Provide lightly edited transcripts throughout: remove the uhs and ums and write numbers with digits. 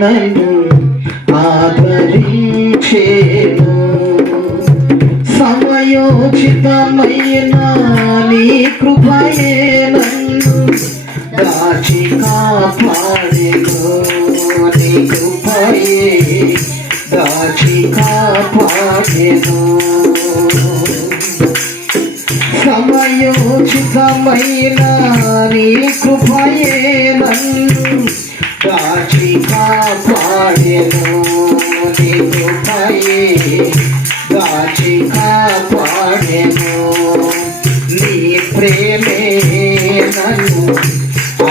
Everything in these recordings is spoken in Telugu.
నన్ను ఆదరించేను, సమయోచితమైన నీ కృపయే నన్ను దాచి కాపాడెను, నీ కృపయే దాచి కాపాడెను. సమయోచితమైన నీ కృపయే నన్ను దాచి కాపాడెను, నీ కృపయే దాచి కాపాడెను. నీ ప్రేమే నన్ను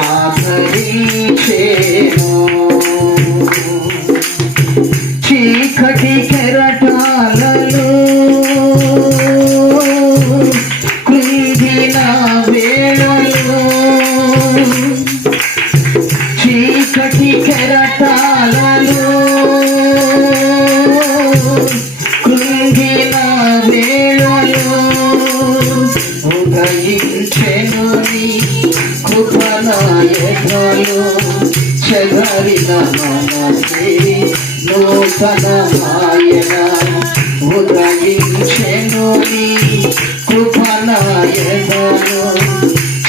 ఆదరించెను, చీకటి కెరటాలలో కృంగిన వేళలో, చీకటి కెరటాలలో కృంగిన వేళలో ఉదయించెను నీ కృపణాయకాలు, చెదరిన మనసే నూతనమాయన. ఉదయించెను నీ కృపణాయకాలు,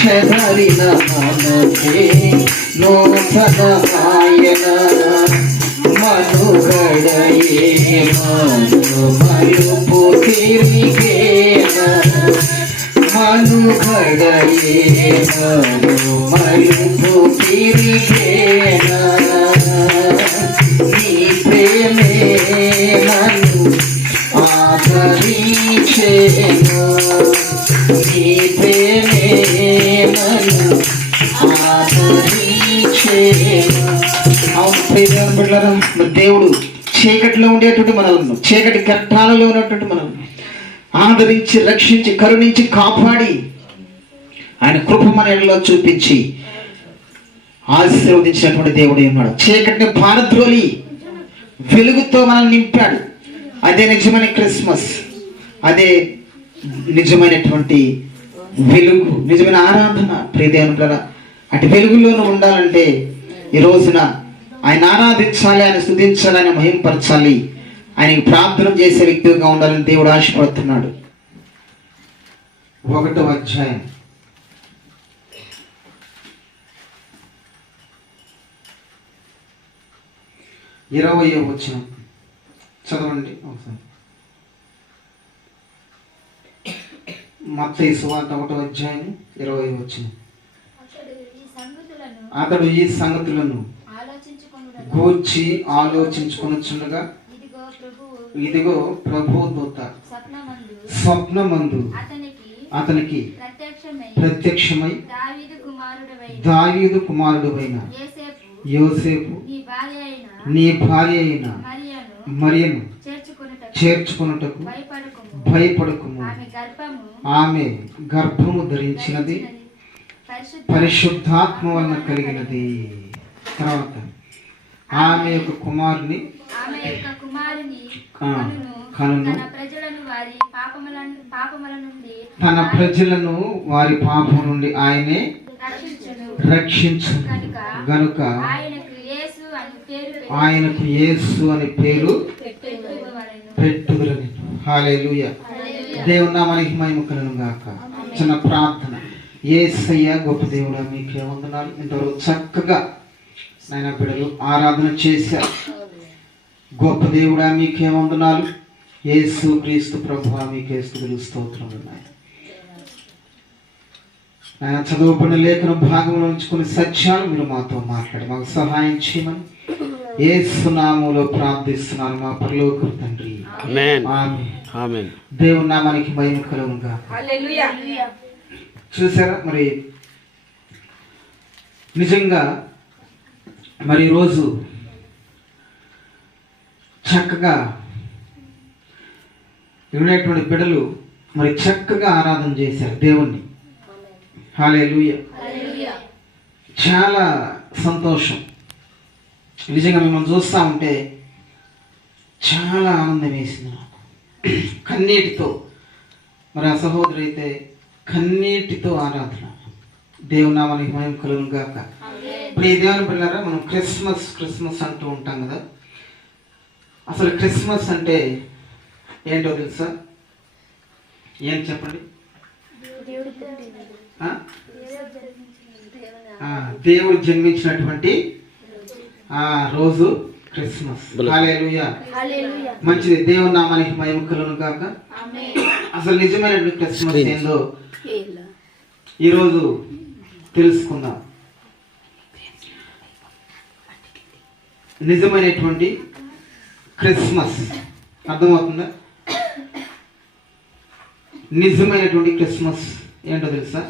చెదరిన మనసే నూతనమాయన. మనుగడయే మను మలుపు తిరిగేన, మనుగడయే మను మలుపు తిరిగేన. నీ ప్రేమే నన్ను ఆదరించెను, నీ ప్రేమే నన్ను ఆదరించెను. అవును ప్రియమైన బిడ్డలారా, దేవుడు చీకటిలో ఉండేటువంటి మనలను, చీకటి కట్టాలలో ఉన్నటువంటి మనల్ని ఆదరించి, రక్షించి, కరుణించి, కాపాడి ఆయన కృప మన ఎడలో చూపించి ఆశీర్వదించినటువంటి దేవుడు ఉన్నాడు. చీకటిని పారద్రోలి వెలుగుతో మనల్ని నింపాడు. అదే నిజమైన క్రిస్మస్, అదే నిజమైనటువంటి వెలుగు, నిజమైన ఆరాధన. ప్రియదేవుని బిడ్డలారా, అటు వెలుగులోనూ ఉండాలంటే ఈ రోజున ఆయన ఆరాధించాలి, ఆయన స్తుతించాలి, ఆయన మహింపరచాలి, ఆయనకి ప్రార్థన చేసే వ్యక్తిగా ఉండాలని దేవుడు ఆశపడుతున్నాడు. 1వ అధ్యాయం 20వ వచనం చదవండి ఒకసారి. మత్తయి సువార్త 1వ అధ్యాయం 20వ వచనం. అతడు ఈ సంగతులను గూర్చి ఆలోచించుకొనుచుండగా ఇదిగో ప్రభువు దూత స్వప్నమందు అతనికి ప్రత్యక్షమై, దావీదు కుమారుడైన యోసేపు, నీ భార్య అయిన మరియను చేర్చుకొనుటకు భయపడకుము, ఆమె గర్భము ధరించినది పరిశుద్ధాత్మ వలన కలిగినది. తర్వాత ఆమె యొక్క కుమారుని కనును, తన ప్రజలను వారి పాపం నుండి ఆయనే రక్షించు గనుక ఆయనకు యేసు అని పేరు పెట్టుదురని. హల్లెలూయా. దేవుని నామానికి మహిమ కలుగును గాక. చిన్న ప్రార్థన. యేసయ్య గొప్ప దేవుడా, మీకే వందనాలు. ఇంతవరకు చక్కగా నాయన బిడ్డలు ఆరాధన చేశారు. గొప్ప దేవుడా, మీకే వందనాలు. యేసు క్రీస్తు ప్రభువా, మీకే స్తుతులు స్తోత్రములు. నాయన చదువుకున్న లేఖన భాగంలో ఉంచుకుని సత్యాలు మీరు మాతో మాట్లాడి మాకు సహాయం చేయమని యేసు నామములో ప్రార్థిస్తున్నాను మా పరలోకపు తండ్రి. ఆమేన్. దేవుని నామానికి మహిమ కలుగును గాక. హల్లెలూయా. చూసారా, మరి నిజంగా మరి ఈరోజు చక్కగా ఉన్నటువంటి బిడ్డలు మరి చక్కగా ఆరాధన చేశారు దేవుణ్ణి. హల్లెలూయా. చాలా సంతోషం. నిజంగా మిమ్మల్ని చూస్తూ ఉంటే చాలా ఆనందం వేసింది నాకు. కన్నీటితో మరి ఆ సహోదరు అయితే కన్నీటితో ఆరాధన. దేవుని నామానికి మహిమ కలుగును గాక. ఇప్పుడు ఈ దేవుని పిల్లరా, మనం క్రిస్మస్ అంటూ ఉంటాం కదా. అసలు క్రిస్మస్ అంటే ఏంటో తెలుసా? ఏం చెప్పండి? దేవుడు జన్మించినటువంటి రోజు క్రిస్మస్. హల్లెలూయా. మంచిది. దేవుని నామానికి మహిమ కలుగును గాక. అసలు నిజమైనటువంటి క్రిస్మస్ ఏందో ఈరోజు తెలుసుకుందాం. నిజమైనటువంటి క్రిస్మస్ అర్థమవుతుందా? నిజమైనటువంటి క్రిస్మస్ ఏంటో తెలుసా?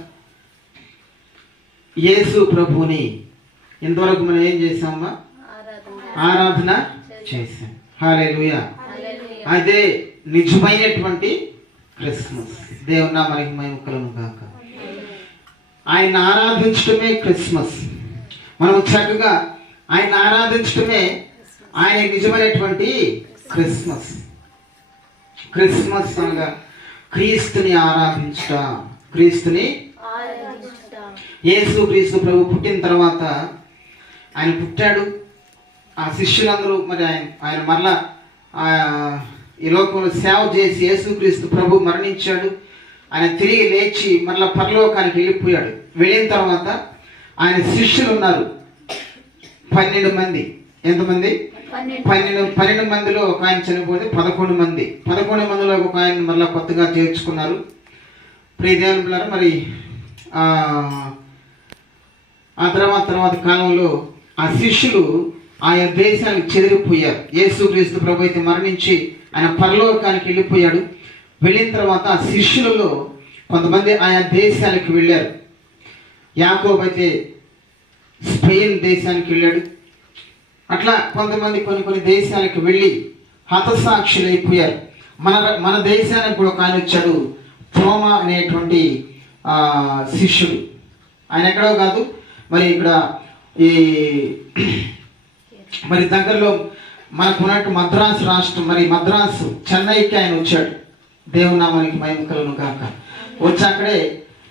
యేసు ప్రభువుని ఇంతవరకు మనం ఏం చేసామా? ఆరాధన చేశాం. హల్లెలూయా. అదే నిజమైనటువంటి క్రిస్మస్. దేవుని నామానికి మహిమ కలుగును గాక. ఆయన ఆరాధించడమే క్రిస్మస్. మనం చక్కగా ఆయన ఆరాధించడమే ఆయన నిజమైనటువంటి క్రిస్మస్. క్రిస్మస్ అనగా క్రీస్తుని ఆరాధించుట. క్రీస్తుని యేసు క్రీస్తు ప్రభు పుట్టిన తర్వాత ఆయన పుట్టాడు. ఆ శిష్యులందరూ మరి ఆయన మరలా ఈ లోకంలో సేవ చేసి యేసుక్రీస్తు ప్రభు మరణించాడు. ఆయన తిరిగి లేచి మరలా పరలోకానికి వెళ్ళిపోయాడు. వెళ్ళిన తర్వాత ఆయన శిష్యులు ఉన్నారు 12 మంది. ఎంతమంది? 12 మందిలో ఒక ఆయన చనిపోతే 11 మంది. 11 మందిలో ఒక ఆయన మరలా కొత్తగా చేర్చుకున్నారు. ప్రియదేవుని పిల్లలు, మరి ఆ తర్వాత కాలంలో ఆ శిష్యులు ఆయా దేశానికి చెదిరిపోయారు. యేసుక్రీస్తు ప్రభు అయితే మరణించి ఆయన పరలోకానికి వెళ్ళిపోయాడు. వెళ్ళిన తర్వాత ఆ శిష్యులలో కొంతమంది ఆయా దేశాలకు వెళ్ళారు. యాకోబు అయితే స్పెయిన్ దేశానికి వెళ్ళాడు. అట్లా కొంతమంది కొన్ని దేశాలకు వెళ్ళి హతసాక్షులు అయిపోయారు. మన దేశానికి కూడా ఒక ఆయన వచ్చాడు, తోమా అనేటువంటి శిష్యుడు. ఆయన ఎక్కడో కాదు, మరి ఇక్కడ మరి దగ్గరలో మనకు ఉన్నట్టు మద్రాసు రాష్ట్రం, మరి మద్రాసు చెన్నైకి ఆయన వచ్చాడు. దేవుని నామానికి మహిమ కలుగును గాక. వచ్చి అక్కడే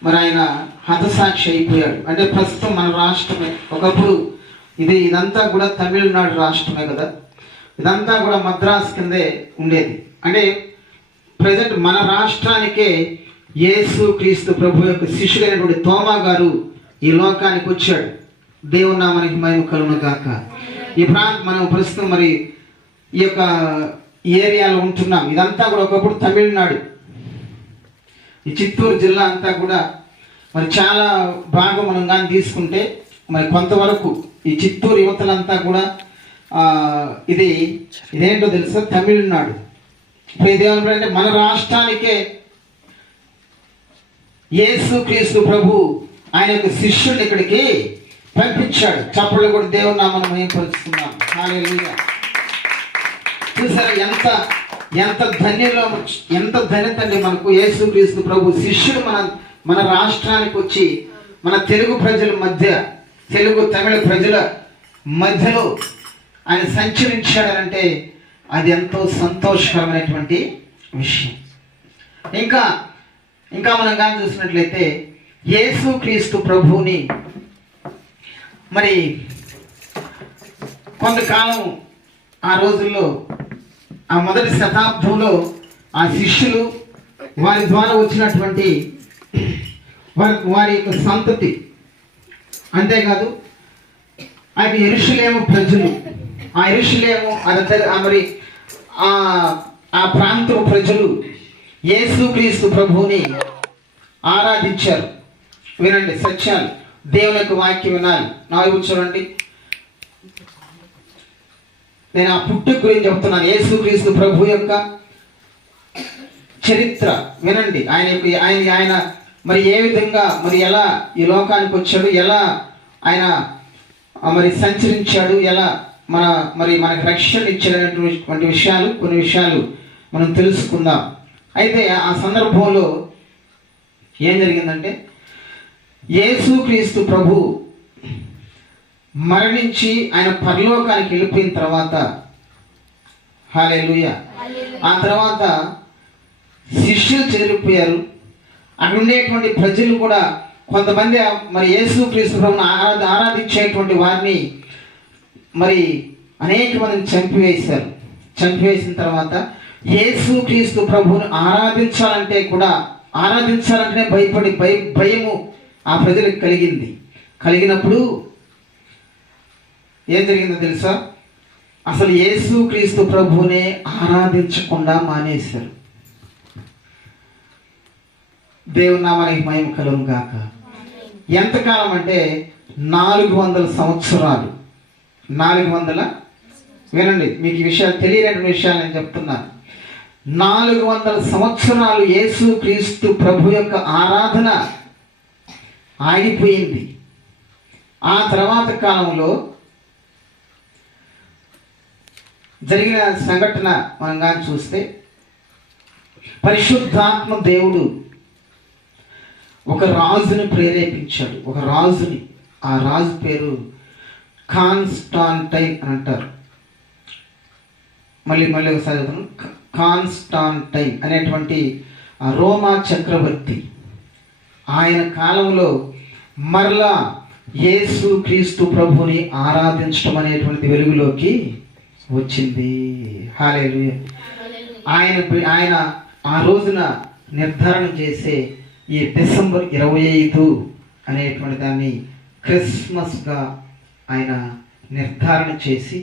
మరి ఆయన హతసాక్షి అయిపోయాడు. అంటే ప్రస్తుతం మన రాష్ట్రమే. ఒకప్పుడు ఇదంతా కూడా తమిళనాడు రాష్ట్రమే కదా. ఇదంతా కూడా మద్రాసు కిందే ఉండేది. అంటే ప్రజెంట్ మన రాష్ట్రానికే యేసు క్రీస్తు ప్రభు యొక్క శిష్యుడైనటువంటి తోమా గారు ఈ లోకానికి వచ్చాడు. దేవుని నామానికి మహిమ కలుగును గాక. ఈ మనం ప్రస్తుతం మరి ఈ యొక్క ఏరియాలో ఉంటున్నాం. ఇదంతా కూడా ఒకప్పుడు తమిళనాడు. ఈ చిత్తూరు జిల్లా అంతా కూడా మరి చాలా భాగం మనం కానీ తీసుకుంటే మరి కొంతవరకు ఈ చిత్తూరు యువతలంతా కూడా ఇదేంటో తెలుసా? తమిళనాడు. ఇప్పుడు ఇదేమన్నా అంటే మన రాష్ట్రానికే యేసు క్రీస్తు ప్రభు ఆయన యొక్క శిష్యుడిని ఇక్కడికి పంపించాడు. చప్పట్లు కూడా దేవుని నామమున మహిమపరుస్తున్నాం. హల్లెలూయా. చూసారా ఎంత ధన్యత అండి మనకు. యేసు క్రీస్తు ప్రభు శిష్యుడు మన రాష్ట్రానికి వచ్చి మన తెలుగు ప్రజల మధ్య, తెలుగు తమిళ ప్రజల మధ్యలో ఆయన సంచరించాడంటే అది ఎంతో సంతోషకరమైనటువంటి విషయం. ఇంకా మనం కానీ చూసినట్లయితే యేసు క్రీస్తు ప్రభువుని మరి కొంతకాలం ఆ రోజుల్లో, ఆ మొదటి శతాబ్దంలో ఆ శిష్యులు, వారి ద్వారా వచ్చినటువంటి వారి యొక్క సంతతి, అంతేకాదు ఆ యెరూషలేము ప్రజలు, ఆ యెరూషలేము మరి ఆ ప్రాంతం ప్రజలు యేసుక్రీస్తు ప్రభువుని ఆరాధించారు. వినండి సత్యాలు, దేవుని యొక్క వాక్యం వినాలి. నా వైపు చూడండి. నేను ఆ పుట్టుక గురించి చెప్తున్నాను. యేసుక్రీస్తు ప్రభు యొక్క చరిత్ర వినండి. ఆయన మరి ఏ విధంగా, మరి ఎలా ఈ లోకానికి వచ్చాడు, ఎలా ఆయన మరి సంచరించాడు, ఎలా మనకు రక్షణ ఇచ్చేటటువంటి కొన్ని విషయాలు మనం తెలుసుకుందాం. అయితే ఆ సందర్భంలో ఏం జరిగిందంటే, యేసుక్రీస్తు ప్రభు మరణించి ఆయన పరలోకానికి వెళ్ళిపోయిన తర్వాత, హల్లెలూయా, ఆ తర్వాత శిష్యులు చెదిరిపోయారు. అక్కడ ఉండేటువంటి ప్రజలు కూడా కొంతమంది మరి యేసుక్రీస్తు ప్రభువును ఆరాధించేటువంటి వారిని మరి అనేక మందిని చంపివేశారు. చంపివేసిన తర్వాత యేసుక్రీస్తు ప్రభువును ఆరాధించాలంటే భయపడి భయము ఆ ప్రజలకు కలిగినప్పుడు ఏం జరిగిందో తెలుసా? అసలు యేసుక్రీస్తు ప్రభువునే ఆరాధించకుండా మానేశారు. దేవుని నామానికి మహిమ కలుగును గాక. ఎంతకాలం అంటే 400 సంవత్సరాలు. 400 వినండి, మీకు ఈ విషయాలు తెలియనటువంటి విషయాలు నేను చెప్తున్నాను. 400 సంవత్సరాలు యేసుక్రీస్తు ప్రభు యొక్క ఆరాధన ఆగిపోయింది. ఆ తర్వాత కాలంలో జరిగిన సంఘటన మనం కానీ చూస్తే, పరిశుద్ధాత్మ దేవుడు ఒక రాజుని ప్రేరేపించాడు. ఒక రాజుని, ఆ రాజు పేరు కాన్స్టాంటైన్ అని అంటారు. మళ్ళీ ఒకసారి చదువుతాను. కాన్స్టాంటైన్ అనేటువంటి ఆ రోమా చక్రవర్తి, ఆయన కాలంలో మరలా యేసుక్రీస్తు ప్రభుని ఆరాధించడం అనేటువంటి వెలుగులోకి వచ్చింది. హల్లెలూయా. ఆయన ఆ రోజున నిర్ధారణ చేసే ఈ డిసెంబర్ 25 అనేటువంటి దాన్ని క్రిస్మస్గా ఆయన నిర్ధారణ చేసి,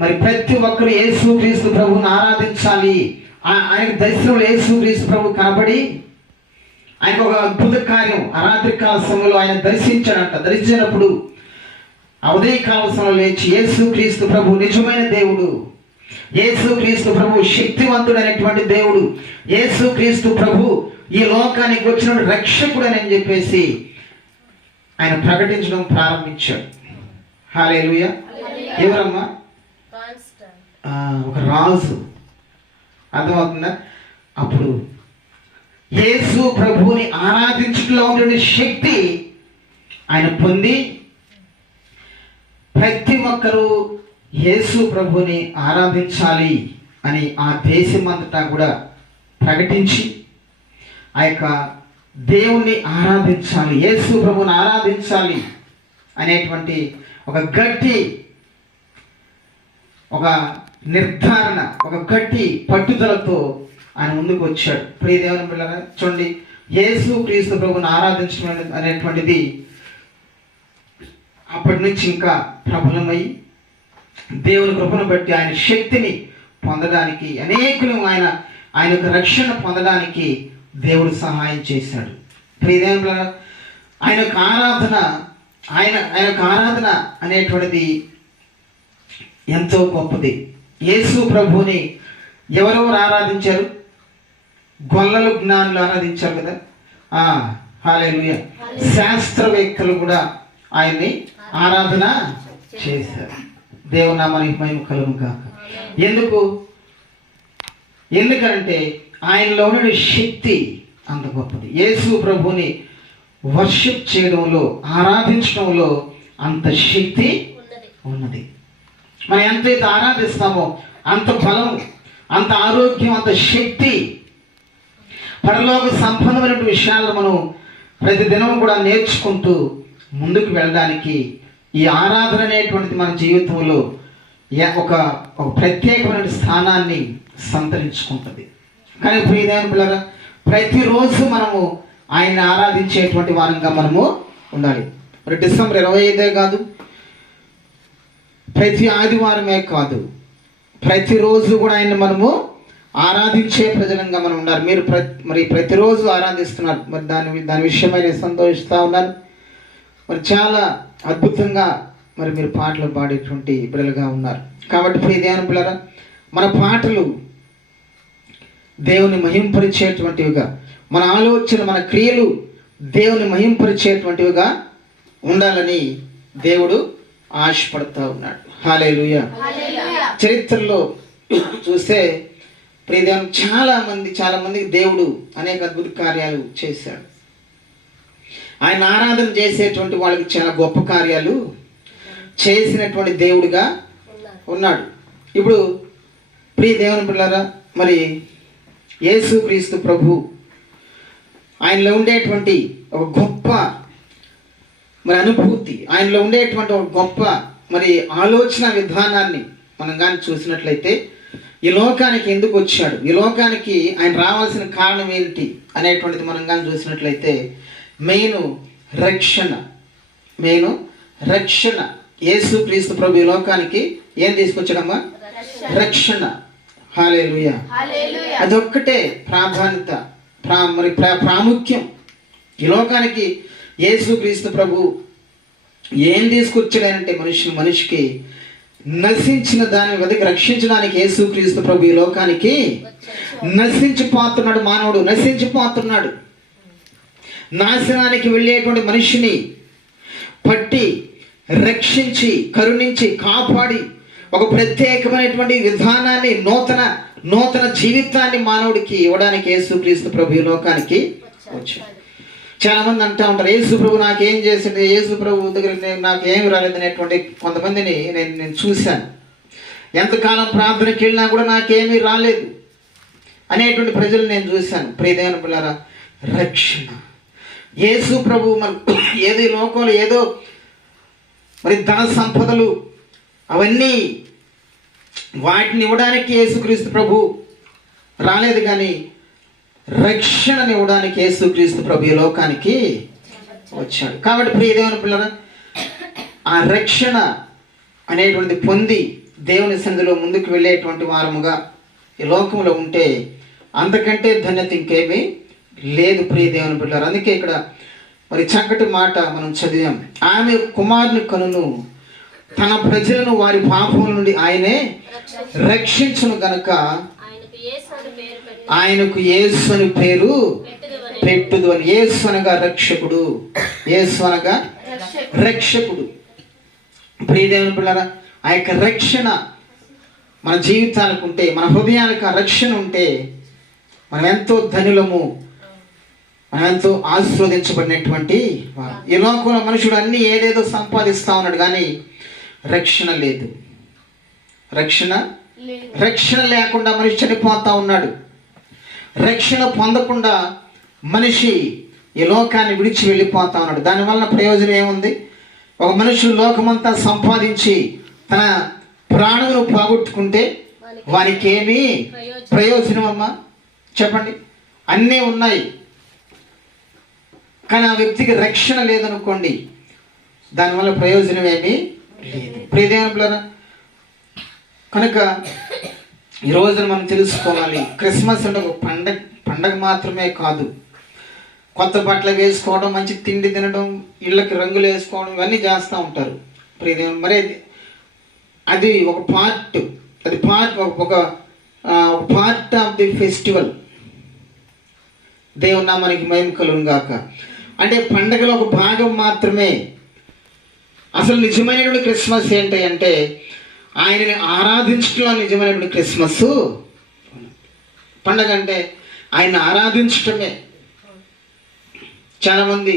మరి ప్రతి ఒక్కరు యేసుక్రీస్తు ప్రభువుని ఆరాధించాలి. ఆయన దర్శనంలో యేసుక్రీస్తు ప్రభు కనబడి ఆయనకు ఒక అద్భుత కార్యం రాత్రికాల సమయంలో ఆయన దర్శించాడంట. దర్శించినప్పుడు ఉదయకాల సమయంలో లేచి యేసుక్రీస్తు ప్రభు నిజమైన దేవుడు, యేసుక్రీస్తు ప్రభు శక్తివంతుడు అనేటువంటి దేవుడు, యేసుక్రీస్తు ప్రభు ఈ లోకానికి వచ్చిన రక్షకుడు అని చెప్పేసి ఆయన ప్రకటించడం ప్రారంభించాడు. హల్లెలూయా. ఎవరమ్మా? ఒక రాజు. అర్థమవుతుందా? అప్పుడు యేసు ప్రభువుని ఆరాధించడంలో ఉండే శక్తి ఆయన పొంది ప్రతి ఒక్కరూ యేసు ప్రభువుని ఆరాధించాలి అని ఆ దేశమంతటా కూడా ప్రకటించి, ఆ యొక్క దేవుణ్ణి ఆరాధించాలి, యేసు ప్రభువుని ఆరాధించాలి అనేటువంటి ఒక గట్టి ఒక నిర్ధారణ, ఒక గట్టి పట్టుదలతో ఆయన ముందుకు వచ్చాడు. ప్రియ దేవుని పిల్లరా, చూడండి, యేసుక్రీస్తు ప్రభువుని ఆరాధించడం అనేటువంటిది అప్పటి నుంచి ఇంకా ప్రబలమై దేవుని కృపను బట్టి ఆయన శక్తిని పొందడానికి, అనేకులు ఆయన యొక్క రక్షణ పొందడానికి దేవుడు సహాయం చేశాడు. ప్రియ దేవుని పిల్లరా, ఆయన యొక్క ఆరాధన అనేటువంటిది ఎంతో గొప్పది. యేసు ప్రభువుని ఎవరెవరు ఆరాధించారు? గొల్లలు, జ్ఞానులు ఆరాధించారు కదా. హల్లెలూయా. శాస్త్రవేత్తలు కూడా ఆయన్ని ఆరాధన చేశారు. దేవుని నామానికి మహిమ కలుగును గాక. ఎందుకంటే ఆయనలో ఉన్న శక్తి అంత గొప్పది. యేసు ప్రభువుని వర్షిప్ చేయడంలో, ఆరాధించడంలో అంత శక్తి ఉన్నది. మనం ఎంతైతే ఆరాధిస్తామో అంత బలం, అంత ఆరోగ్యం, అంత శక్తి, పరలోక సంబంధమైన విషయాలను మనం ప్రతిదినం కూడా నేర్చుకుంటూ ముందుకు వెళ్ళడానికి ఈ ఆరాధన అనేటువంటిది మన జీవితంలో ఒక ప్రత్యేకమైన స్థానాన్ని సంతరించుకుంటుంది. కానీ ప్రియమైన పిల్లరా, ప్రతిరోజు మనము ఆయన్ని ఆరాధించేటువంటి వారంగా మనము ఉండాలి. మరి డిసెంబర్ 25 కాదు, ప్రతి ఆదివారమే కాదు, ప్రతిరోజు కూడా ఆయన్ని మనము ఆరాధించే ప్రజలంగా మనం ఉండాలి. మీరు మరి ప్రతిరోజు ఆరాధిస్తున్నారు. మరి దాని విషయమై నేను సంతోషిస్తూ ఉన్నాను. మరి చాలా అద్భుతంగా మరి మీరు పాటలు పాడేటువంటి బిడ్డలుగా ఉన్నారు. కాబట్టి ప్రియ దేవుని పిల్లరా, మన పాటలు దేవుని మహింపరిచేటువంటివిగా, మన ఆలోచన, మన క్రియలు దేవుని మహింపరిచేటువంటివిగా ఉండాలని దేవుడు ఆశపడుతూ ఉన్నాడు. హల్లెలూయా. చరిత్రలో చూస్తే ప్రియ దేవుని చాలా మందికి దేవుడు అనేక అద్భుత కార్యాలు చేశాడు. ఆయన ఆరాధన చేసేటువంటి వాళ్ళకి చాలా గొప్ప కార్యాలు చేసినటువంటి దేవుడిగా ఉన్నాడు. ఇప్పుడు ప్రియ దేవుని పిల్లరా, మరి యేసుక్రీస్తు ప్రభు ఆయనలో ఉండేటువంటి ఒక గొప్ప మరి అనుభూతి, ఆయనలో ఉండేటువంటి ఒక గొప్ప మరి ఆలోచన విధానాన్ని మనం కానీ చూసినట్లయితే ఈ లోకానికి ఎందుకు వచ్చాడు, ఈ లోకానికి ఆయన రావాల్సిన కారణం ఏంటి అనేటువంటిది మనం కానీ చూసినట్లయితే మెయిన్ రక్షణ. యేసుక్రీస్తు ప్రభు ఈ లోకానికి ఏం తీసుకొచ్చాడమ్మా? రక్షణ. హల్లెలూయా. అదొక్కటే ప్రాధాన్యత, ప్రాముఖ్యం. ఈ లోకానికి యేసుక్రీస్తు ప్రభు ఏం తీసుకొచ్చాడంటే మనిషికి నశించిన దాన్ని వెతికి రక్షించడానికి యేసుక్రీస్తు ప్రభు ఈ లోకానికి నశించిపోతున్నాడు. మానవుడు నశించిపోతున్నాడు. నాశనానికి వెళ్ళేటువంటి మనిషిని పట్టి రక్షించి కరుణించి కాపాడి ఒక ప్రత్యేకమైనటువంటి విధానాన్ని, నూతన జీవితాన్ని మానవుడికి ఇవ్వడానికి యేసుక్రీస్తు ప్రభు ఈ లోకానికి వచ్చాడు. చాలా మంది అంటూ ఉంటారు, యేసు ప్రభు నాకేం చేసింది, యేసు ప్రభు దగ్గర నాకు ఏమి రాలేదు అనేటువంటి కొంతమందిని నేను చూశాను. ఎంతకాలం ప్రార్థనకి వెళ్ళినా కూడా నాకేమీ రాలేదు అనేటువంటి ప్రజలు నేను చూశాను. ప్రియదేవుని పిల్లరా, రక్షణ యేసు ప్రభు మరి ఏదో ఈ లోకంలో ఏదో మరి ధన సంపదలు అవన్నీ వాటిని ఇవ్వడానికి యేసుక్రీస్తు ప్రభు రాలేదు, కానీ రక్షణని ఇవ్వడానికి యేసుక్రీస్తు ప్రభు ఈ లోకానికి వచ్చాడు. కాబట్టి ప్రియ దేవుని పిల్లరా, ఆ రక్షణ అనేటువంటిది పొంది దేవుని సన్నిధిలో ముందుకు వెళ్ళేటువంటి వారముగా ఈ లోకంలో ఉంటే అంతకంటే ధన్యత ఇంకేమీ లేదు ప్రియ దేవుని పిల్లరా. అందుకే ఇక్కడ మరి చక్కటి మాట మనం చదివాం. ఆమె కుమారుని కనును తన ప్రజలను వారి పాపముల నుండి ఆయనే రక్షించును గనుక ఆయనకు యేసు అని పేరు పెట్టుదు అని. యేసు అనగా రక్షకుడు, యేసు అనగా రక్షకుడు. ప్రియదేవుని పిల్లరా, ఆ యొక్క రక్షణ మన జీవితాలకు ఉంటే, మన హృదయాలకు ఆ రక్షణ ఉంటే మనం ఎంతో ధనులము, మనం ఎంతో ఆశీర్వదించబడినటువంటి వారు. ఈ లోకంలో మనుషుడు అన్ని ఏదేదో సంపాదిస్తా ఉన్నాడు, కానీ రక్షణ లేదు. రక్షణ లేకుండా మనిషి చనిపోతా ఉన్నాడు. రక్షణ పొందకుండా మనిషి ఈ లోకాన్ని విడిచి వెళ్ళిపోతా ఉన్నాడు. దానివల్ల ప్రయోజనం ఏముంది? ఒక మనుషుడు లోకమంతా సంపాదించి తన ప్రాణమును పోగొట్టుకుంటే వానికి ఏమీ ప్రయోజనం అమ్మా? చెప్పండి. అన్నీ ఉన్నాయి, కానీ ఆ వ్యక్తికి రక్షణ లేదనుకోండి, దానివల్ల ప్రయోజనం ఏమీ లేదు. ప్రియదేవుని కనుక ఈ రోజున మనం తెలుసుకోవాలి, క్రిస్మస్ అంటే ఒక పండగ మాత్రమే కాదు. కొత్త బట్టలు వేసుకోవడం, మంచి తిండి తినడం, ఇళ్ళకి రంగులు వేసుకోవడం, ఇవన్నీ చేస్తూ ఉంటారు ప్రియదేవుని. మరి అది ఒక పార్ట్, ఒక పార్ట్ ఆఫ్ ది ఫెస్టివల్. దేవుని నామానికి మహిమ కలుగును గాక. అంటే పండగలో ఒక భాగం మాత్రమే. అసలు నిజమైనటువంటి క్రిస్మస్ ఏంటి అంటే ఆయనని ఆరాధించడంలో నిజమైనటువంటి క్రిస్మస్ పండగ. అంటే ఆయన ఆరాధించటమే. చాలామంది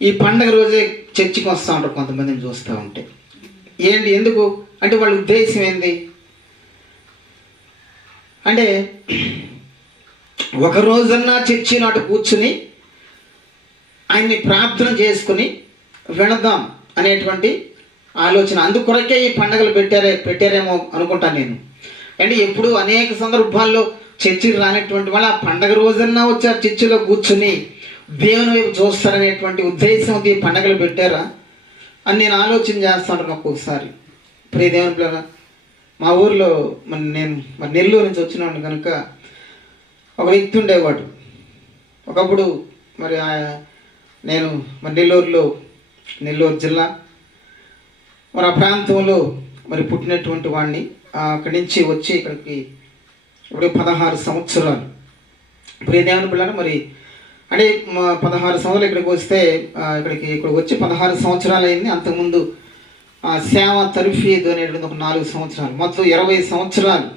ఈ పండగ రోజే చర్చికి వస్తూ ఉంటారు, కొంతమందిని చూస్తూ ఉంటే. ఏంటి, ఎందుకు అంటే వాళ్ళ ఉద్దేశం ఏంది అంటే ఒక రోజన్నా చర్చి నాటు కూర్చుని ఆయన్ని ప్రార్థన చేసుకుని వెళదాం అనేటువంటి ఆలోచన. అందుకొరకే ఈ పండుగలు పెట్టారేమో అనుకుంటాను నేను. అంటే ఎప్పుడు అనేక సందర్భాల్లో చర్చికి రానటువంటి వాళ్ళు ఆ పండగ రోజన్నా వచ్చి ఆ చర్చిలో కూర్చుని దేవుని వైపు చూస్తారనేటువంటి ఉద్దేశంతో ఈ పండగలు పెట్టారా అని నేను ఆలోచన చేస్తాను ఒక్కొక్కసారి. ప్రియ దేవుని పిల్లరా, మా ఊర్లో నేను నెల్లూరు నుంచి వచ్చినాను కనుక ఒక వ్యక్తి ఉండేవాడు. ఒకప్పుడు మరి నేను నెల్లూరు జిల్లా మరి ఆ ప్రాంతంలో మరి పుట్టినటువంటి వాడిని. అక్కడి నుంచి వచ్చి ఇక్కడికి ఇప్పుడు 16 సంవత్సరాలు. ప్రియ దేవుని పిల్లలు, మరి అంటే 16 సంవత్సరాలు ఇక్కడికి వస్తే ఇక్కడికి వచ్చి 16 సంవత్సరాలు అయింది. అంతకుముందు సేవ తర్ఫీదు అనేటువంటి ఒక 4 సంవత్సరాలు, మొత్తం 20 సంవత్సరాలు.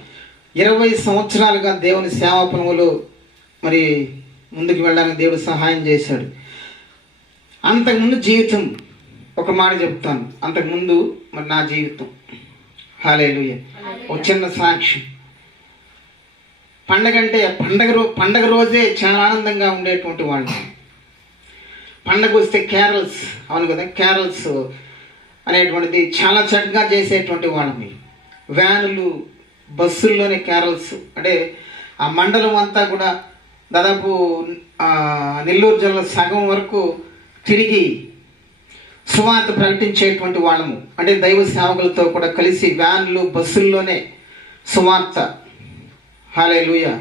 20 సంవత్సరాలుగా దేవుని సేవా పనులు మరి ముందుకు వెళ్ళడానికి దేవుడు సహాయం చేశాడు. అంతకుముందు జీవితం ఒక మాట చెప్తాను. అంతకుముందు మరి నా జీవితం, హల్లెలూయా, ఒక చిన్న సాక్ష్యం. పండగ అంటే పండగ రోజే చాలా ఆనందంగా ఉండేటువంటి వాళ్ళు. పండగ వస్తే క్యారల్స్, అవును కదా, క్యారల్స్ అనేటువంటిది చాలా చక్కగా చేసేటువంటి వాళ్ళని. వ్యానులు, బస్సుల్లోనే క్యారల్స్, అంటే ఆ మండలం అంతా కూడా దాదాపు నెల్లూరు జిల్లా సగం వరకు తిరిగి సువార్త ప్రకటించేటువంటి వాళ్ళము. అంటే దైవ సేవకులతో కూడా కలిసి వ్యాన్లు, బస్సుల్లోనే సువార్త. హల్లెలూయా.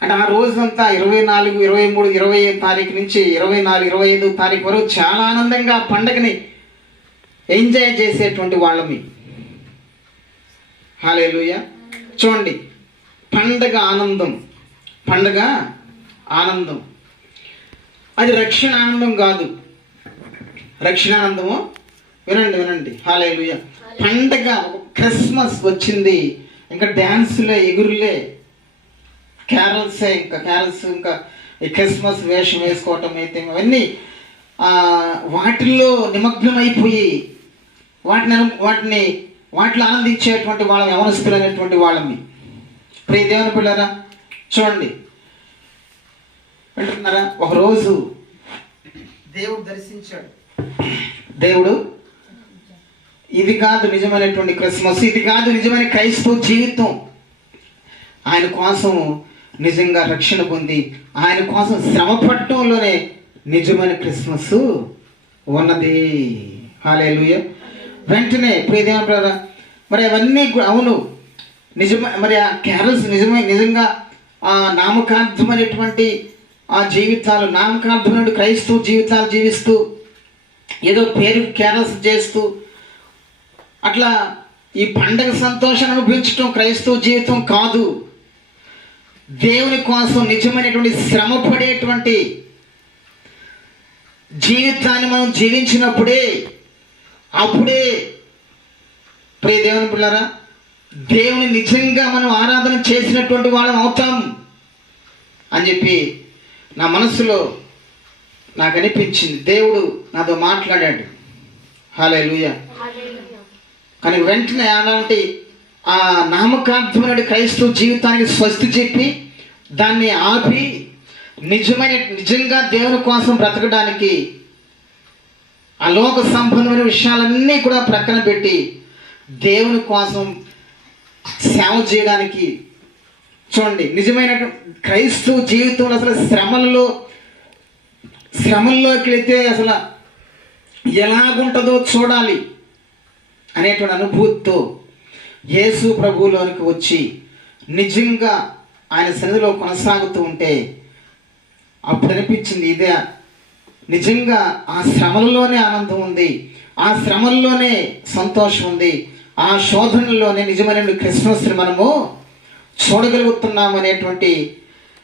అంటే ఆ రోజంతా 24, 23, 25 తారీఖు నుంచి 24, 25 తారీఖు వరకు చాలా ఆనందంగా పండగని ఎంజాయ్ చేసేటువంటి వాళ్ళమి. హల్లెలూయా. చూడండి, పండగ ఆనందం, పండగ ఆనందం అది రక్షణ ఆనందం కాదు. రక్షణ ఆనందము వినండి. హల్లెలూయా. పండగ, క్రిస్మస్ వచ్చింది, ఇంకా డ్యాన్సులే, ఎగురులే, క్యారల్సే, ఇంకా ఈ క్రిస్మస్ వేషం వేసుకోవటం అయితే అవన్నీ వాటిల్లో నిమగ్నమైపోయి వాటిలో ఆనందించేటువంటి వాళ్ళం, యవనస్తులైనటువంటి వాళ్ళని. ప్రియ దేవుని పిల్లరా, చూడండి, వింటున్నారా? ఒకరోజు దేవుడు దర్శించాడు. దేవుడు, ఇది కాదు నిజమైనటువంటి క్రిస్మస్, ఇది కాదు నిజమైన క్రైస్తవ జీవితం. ఆయన కోసం నిజంగా రక్షణ పొంది ఆయన కోసం శ్రమ పడటంలోనే నిజమైన క్రిస్మస్ ఉన్నది. హల్లెలూయా. వెంటనే ప్రియదేవుని బ్రదరా, మరి అవన్నీ అవును మరి ఆ క్యారల్స్ నిజంగా ఆ నామకార్థమైనటువంటి ఆ జీవితాలు, నామకార్థమైన క్రైస్తవ జీవితాలు జీవిస్తూ ఏదో పేరు క్యారల్స్ చేస్తూ అట్లా ఈ పండగ సంతోషాన్ని అనుభవించడం క్రైస్తవ జీవితం కాదు. దేవుని కోసం నిజమైనటువంటి శ్రమ పడేటువంటి జీవితాన్ని మనం జీవించినప్పుడే, అప్పుడే ప్రియ దేవుని పిల్లరా, దేవుని నిజంగా మనం ఆరాధన చేసినటువంటి వాళ్ళం అవుతాం అని చెప్పి నా మనసులో నాకు అనిపించింది. దేవుడు నాతో మాట్లాడాడు. హల్లెలూయా. కానీ వెంటనే అలాంటి ఆ నామకార్థమైన క్రైస్తవ జీవితానికి స్వస్తి చెప్పి దాన్ని ఆపి నిజంగా దేవుని కోసం బ్రతకడానికి అలోక సంబంధమైన విషయాలన్నీ కూడా ప్రక్కన పెట్టి దేవుని కోసం సేవ చేయడానికి, చూడండి, నిజమైన క్రైస్తవ జీవితంలో అసలు శ్రమల్లోకి వెళితే అసలు ఎలాగుంటుందో చూడాలి అనేటువంటి అనుభూతితో యేసు ప్రభువులోనికి వచ్చి నిజంగా ఆయన సన్నిధిలో కొనసాగుతూ ఉంటే అప్పుడు అనిపించింది, ఇదే నిజంగా ఆ శ్రమలలోనే ఆనందం ఉంది, ఆ శ్రమల్లోనే సంతోషం ఉంది, ఆ శోధనలోనే నిజమైన క్రిస్మస్ని మనము చూడగలుగుతున్నాం అనేటువంటి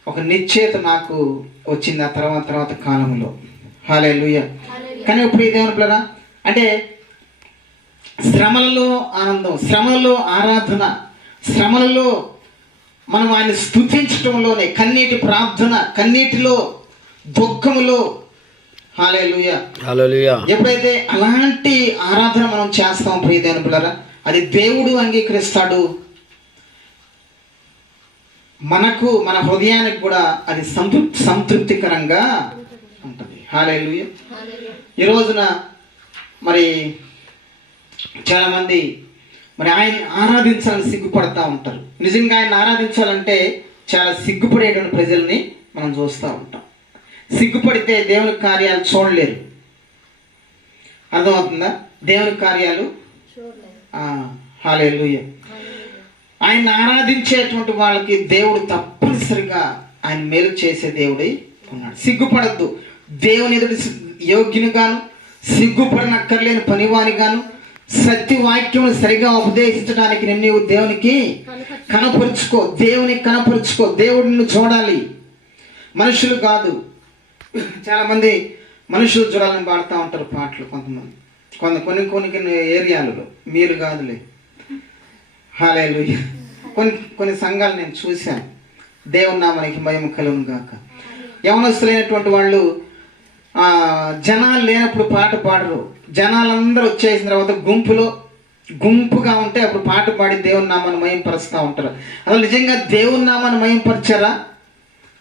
ఒక నిశ్చయత నాకు వచ్చింది ఆ తర్వాత కాలంలో. హల్లెలూయా. కానీ ఇప్పుడు ఇదేమని పిల్లరా, అంటే శ్రమలలో ఆనందం, శ్రమలలో ఆరాధన, శ్రమలలో మనం ఆయన స్తుతించటంలోనే, కన్నీటి ప్రార్థన, కన్నీటిలో, దుఃఖములో. హల్లెలూయా. హల్లెలూయా. ఎప్పుడైతే అలాంటి ఆరాధన మనం చేస్తాం ప్రియ దేవుని పిల్లరా, అది దేవుడు అంగీకరిస్తాడు. మనకు, మన హృదయానికి కూడా అది సంతృప్తికరంగా ఉంటుంది. హల్లెలూయా. ఈ రోజున మరి చాలామంది మరి ఆయన ఆరాధించాలని సిగ్గుపడతా ఉంటారు. నిజంగా ఆయన ఆరాధించాలంటే చాలా సిగ్గుపడేటువంటి ప్రజల్ని మనం చూస్తూ ఉంటాం. సిగ్గుపడితే దేవుని కార్యాలు చూడలేరు. అర్థమవుతుందా? దేవుని కార్యాలు. హల్లెలూయా. ఆయన ఆరాధించేటువంటి వాళ్ళకి దేవుడు తప్పనిసరిగా ఆయన మేలు చేసే దేవుడై ఉన్నాడు. సిగ్గుపడద్దు. దేవుని ఎదుటి యోగ్యుని గాను, సిగ్గుపడనక్కర్లేని పనివాని గాను, సత్యవాక్యం సరిగా ఉపదేశించడానికి నీవు దేవునికి కనపరుచుకో, దేవునికి కనపరుచుకో. దేవుడిని చూడాలి, మనుషులు కాదు. చాలామంది మనుషులు చూడాలని పాడుతూ ఉంటారు పాటలు. కొంతమంది కొన్ని ఏరియాలలో, మీరు కాదులే. హల్లెలూయా. కొన్ని సంఘాలు నేను చూశాను. దేవుని నామానికి మహిమ కలుగును గాక. యవనస్తులైనటువంటి వాళ్ళు జనాలు లేనప్పుడు పాట పాడరు. జనాలందరూ వచ్చేసిన తర్వాత గుంపులో గుంపుగా ఉంటే అప్పుడు పాట పాడి దేవుని నామాన్ని మహింపరుస్తూ ఉంటారు. అసలు నిజంగా దేవుని నామాన్ని మహింపరిచారా,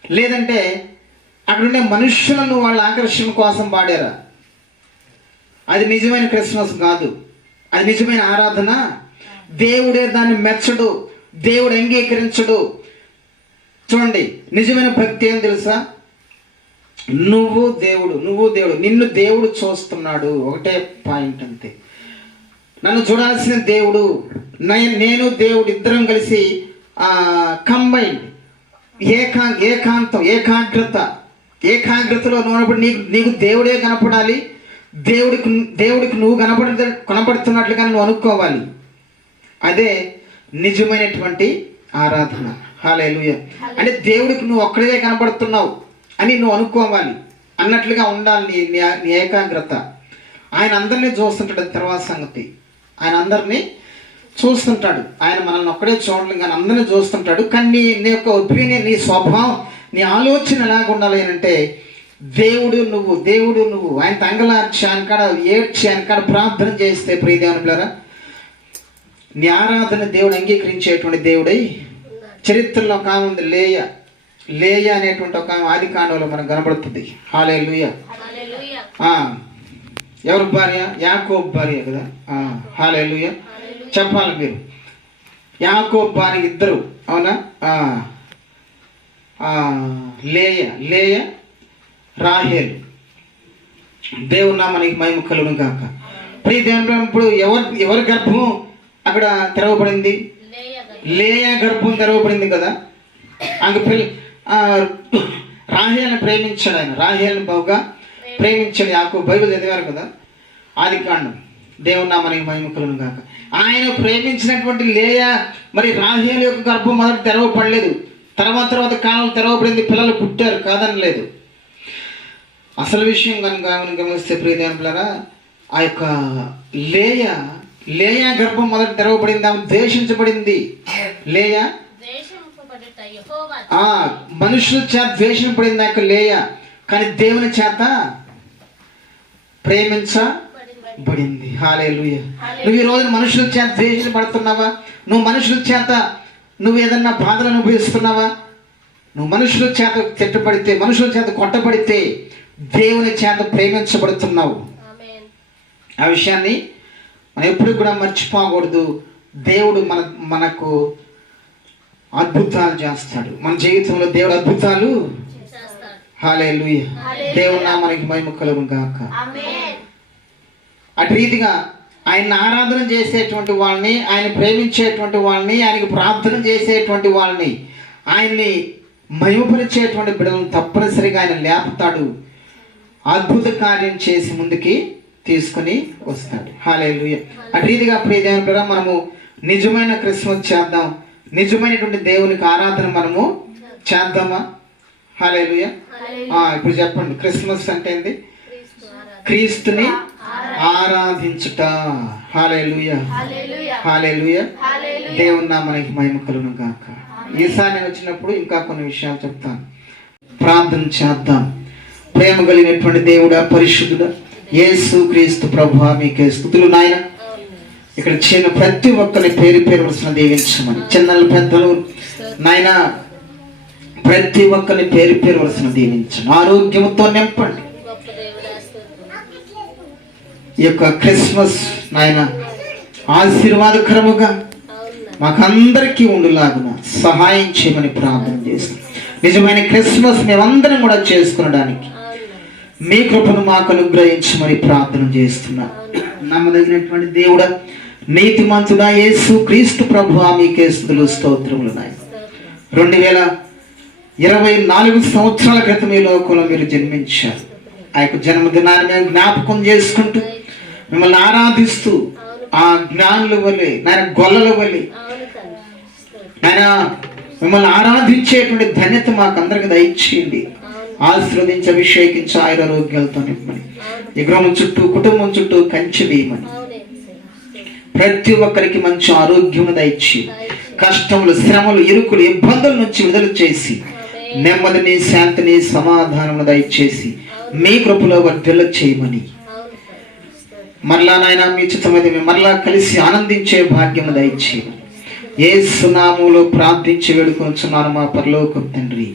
లేదంటే అక్కడ ఉండే మనుషులను వాళ్ళ ఆకర్షణ కోసం పాడారా? అది నిజమైన క్రిస్మస్ కాదు, అది నిజమైన ఆరాధన. దేవుడే దాన్ని మెచ్చడు, దేవుడు అంగీకరించడు. చూడండి, నిజమైన భక్తి ఏం తెలుసా? నువ్వు దేవుడు, నిన్ను దేవుడు చూస్తున్నాడు. ఒకటే పాయింట్ అంతే. నన్ను చూడాల్సిన దేవుడు, నేను దేవుడు ఇద్దరం కలిసి కంబైన్డ్, ఏకాగ్రతలో ఉన్నప్పుడు నీకు దేవుడే కనపడాలి. దేవుడికి నువ్వు కనపడుతున్నట్లుగా నువ్వు అనుకోవాలి. అదే నిజమైనటువంటి ఆరాధన. హల్లెలూయా. అంటే దేవుడికి నువ్వు ఒక్కడే కనపడుతున్నావు అని నువ్వు అనుకోవాలి అన్నట్లుగా ఉండాలి నీ ఏకాగ్రత. ఆయన అందరినీ చూస్తుంటాడు. తర్వాత సంగతి, ఆయన అందరినీ చూస్తుంటాడు. ఆయన మనల్ని ఒక్కడే చూడలేదు కానీ అందరినీ చూస్తుంటాడు. కానీ నీ యొక్క ఒపీనియన్, నీ స్వభావం, నీ ఆలోచన ఎలాగ ఉండాలి అంటే దేవుడు నువ్వు ఆయన తంగలార్చి ఆయన కాడ ఏడ్చి ఆయన కాడ ప్రార్థన చేస్తే ప్రియదేవుని పిల్లరా, నీ ఆరాధన దేవుడు అంగీకరించేటువంటి దేవుడై. చరిత్రలో ఒక ఆమె ఉంది, లేయ అనేటువంటి ఒక ఆమె ఆది కాండంలో మనకు కనబడుతుంది. హల్లెలూయా. ఎవరి భార్య? యాకోబు భార్య కదా. హల్లెలూయా. చెప్పాలి మీరు. యాకోబు భార్య ఇద్దరు, అవునా? లేయ రాహేలు. దేవుని నామానికి మహిమ కలుగును గాక. ప్రియ దేవుని, ఇప్పుడు ఎవరి గర్భం అక్కడ తెరవబడింది? లేయ గర్భం తెరవబడింది కదా. రాహేల్ని ప్రేమించాడు ఆయన. రాహేల్ని బాగా ప్రేమించాడు యాకోబు. బైబిల్ చదివారు కదా, ఆది కాండం. దేవుని నామానికి మహిమ కలుగును గాక. ఆయన ప్రేమించినటువంటి లేయ మరి రాహేలు యొక్క గర్భం మొదట తెరవబడలేదు. తర్వాత కాలంలో తెరవబడింది. పిల్లలు పుట్టారు, కాదని లేదు. అసలు విషయం కనుక గమనిస్తే ప్రియదేవుని పిల్లరా, ఆ యొక్క లేయ గర్భం మొదట తెరవబడింది. ఆమె ద్వేషించబడింది. లేయ మనుషుల చేత ద్వేషించబడింది ఆ యొక్క లేయ, కానీ దేవుని చేత ప్రేమించబడింది. హల్లెలూయా. నువ్వు ఈ రోజు మనుషుల చేత ద్వేషించబడుతున్నావా? నువ్వు మనుషుల చేత ఏదన్నా బాధలు అనుభవిస్తున్నావా? నువ్వు మనుషుల చేత తిట్టబడితే, మనుషుల చేత కొట్టబడితే దేవుని చేత ప్రేమించబడుతున్నావు. ఆ విషయాన్ని మనం ఎప్పుడు కూడా మర్చిపోకూడదు. దేవుడు మనకు అద్భుతాలు చేస్తాడు. మన జీవితంలో దేవుడు అద్భుతాలు. హల్లెలూయా. దేవుని నామానికి మహిమ కలుగును గాక. అటు రీతిగా ఆయన ఆరాధన చేసేటువంటి వాళ్ళని, ఆయన ప్రేమించేటువంటి వాళ్ళని, ఆయనకి ప్రార్థన చేసేటువంటి వాళ్ళని, ఆయన్ని మహిమపరిచేటువంటి బిడ్డలను తప్పనిసరిగా ఆయన లేపుతాడు. అద్భుత కార్యం చేసి ముందుకి తీసుకుని వస్తాడు. హల్లెలూయా. అటు రీతిగా ప్రియ దేవుని పిల్లరా, మనము నిజమైన క్రిస్మస్ చేద్దాం. నిజమైనటువంటి దేవునికి ఆరాధన మనము చేద్దామా? హల్లెలూయా. ఇప్పుడు చెప్పండి, క్రిస్మస్ అంటే ఏంటి? క్రీస్తుని ఆరాధించుట. హల్లెలూయా. హల్లెలూయా. దేవుని నామానికి మహిమ కలుగును గాక. ఈసారి నేను వచ్చినప్పుడు ఇంకా కొన్ని విషయాలు చెప్తాను. ప్రార్థన చేద్దాం. ప్రేమ కలిగినటువంటి దేవుడా, పరిశుద్ధుడా, యేసు క్రీస్తు ప్రభువా, మీకే స్తుతులు నాయన. ఇక్కడ చేరిన ప్రతి ఒక్కరిని పేరు వరుసన దీవించమని, చిన్నలు పెద్దలు నాయన, ప్రతి ఒక్కరిని పేరు వరుసన దీవించండి. ఆరోగ్యంతో నింపండి. ఈ యొక్క క్రిస్మస్ నాయన ఆశీర్వాదకరముగా మాకందరికీ ఉండులాగున సహాయం చేయమని ప్రార్థన చేస్తాం. నిజమైన క్రిస్మస్ మేమందరం కూడా చేసుకునడానికి మీ కృపను మాకు అనుగ్రహించమని ప్రార్థన చేస్తున్నాం. నమ్మదగినటువంటి దేవుడా, నీతిమంతుడా, యేసు క్రీస్తు ప్రభువా, మీకే స్తుతులు స్తోత్రములు నాయన. 2024 సంవత్సరాల క్రితం ఈ లోకంలో మీరు జన్మించారు. ఆ యొక్క జన్మదినాన్ని మేము జ్ఞాపకం చేసుకుంటూ మిమ్మల్ని ఆరాధిస్తూ ఆ జ్ఞానుల వలె, నాయన గొల్లల వలె నాయన మిమ్మల్ని ఆరాధించేటువంటి ధన్యత మాకు అందరికి దయచేయండి. ఆశీర్వదించి అభిషేకించి ఆయురారోగ్యాలతో నింపమని, ఈ గృహం చుట్టూ కుటుంబం చుట్టూ కంచె వేయమని, ప్రతి ఒక్కరికి మంచి ఆరోగ్యం దయచి, కష్టములు, శ్రమలు, ఇరుకులు, ఇబ్బందుల నుంచి విడుదల చేసి, నెమ్మదిని, శాంతిని, సమాధానము దయచేసి మీ కృపలో వర్ధిల్ల చేయమని మరలా నాయన మీ చిత్తమైతే మేము మరలా కలిసి ఆనందించే భాగ్యము దయచి యేసు నామములో ప్రార్థించి వేడుకొనుచున్నాను మా పరలోకపు తండ్రి.